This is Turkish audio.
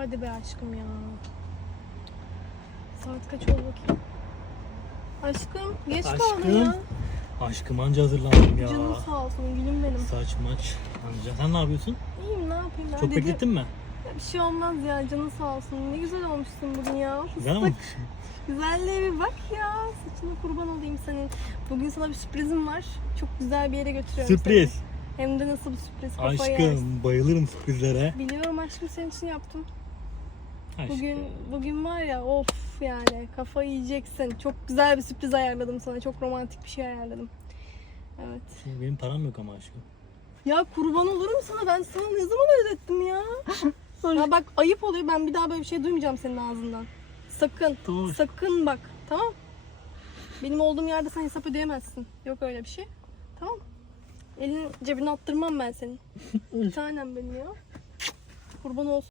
Hadi be aşkım ya. Saat kaç oldu bakayım. Aşkım geç kaldın Aşkım. ya. Aşkım anca hazırlandım ya. Canım sağ olsun gülüm benim. Saç maç anca. Sen ne yapıyorsun? İyiyim ne yapayım ben Çok dedim. beklettin mi? Ya bir şey olmaz ya canın sağ olsun. Ne güzel olmuşsun bugün ya. Güzel Fıstık. mi? Güzelliğe bir bak ya. Saçına kurban olayım senin. Bugün sana bir sürprizim var. Çok güzel bir yere götürüyorum Sürpriz. seni. Hem de nasıl bir sürpriz. Kafayı Aşkım yersin. bayılırım sürprizlere. Biliyorum aşkım senin için yaptım. Bugün bugün var ya of yani kafayı yiyeceksin. Çok güzel bir sürpriz ayarladım sana. Çok romantik bir şey ayarladım. Evet. Benim param yok ama aşkım. Ya kurban olurum sana. Ben sana ne zaman ödettim ya? ya bak ayıp oluyor. Ben bir daha böyle bir şey duymayacağım senin ağzından. Sakın. Tamam. Sakın bak. Tamam? Benim olduğum yerde sen hesap ödeyemezsin. Yok öyle bir şey. Tamam? Elini cebine attırmam ben senin. bir tanem benim ya. Kurban olsun.